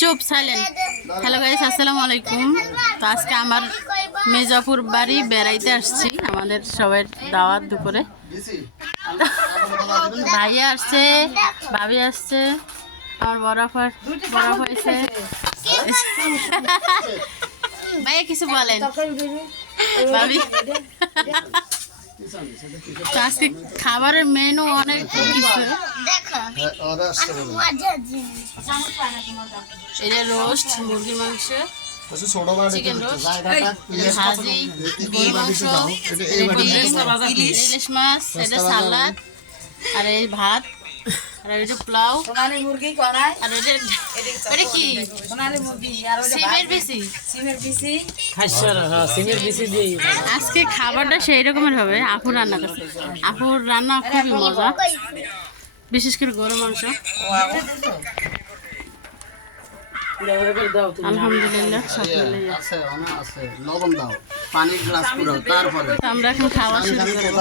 চুপ silent. Hello guys, আসসালামু আলাইকুম। তো আজকে আমার মির্জাপুর বাড়ি বেড়াইতে আসছি, আমাদের সবাই দাওয়াত দুপুরে। ভাইয়া আসছে, ভাবি আসছে, আমার বরফ হয়েছে। ভাইয়া কিছু বলেন ভাবি। তো আজকে খাবারের মেনু অনেক কিছু। এটা রোস্ট, মুরগির মাংস, চিকেন রোস্ট, ভাজি, গরুর মাংস, ইলিশ মাছ, এটা সালাদ, আর এই ভাত, আর এটা পোলাও, আর এটা কি সিমের বিচি। আজকে খাবারটা সেই রকমের হবে। আপুর রান্না করছে, আপুর রান্না খুবই মজা, বিশেষ করে গরুর মাংস। আলহামদুলিল্লাহ আমরা এখন খাওয়া শুরু করবো।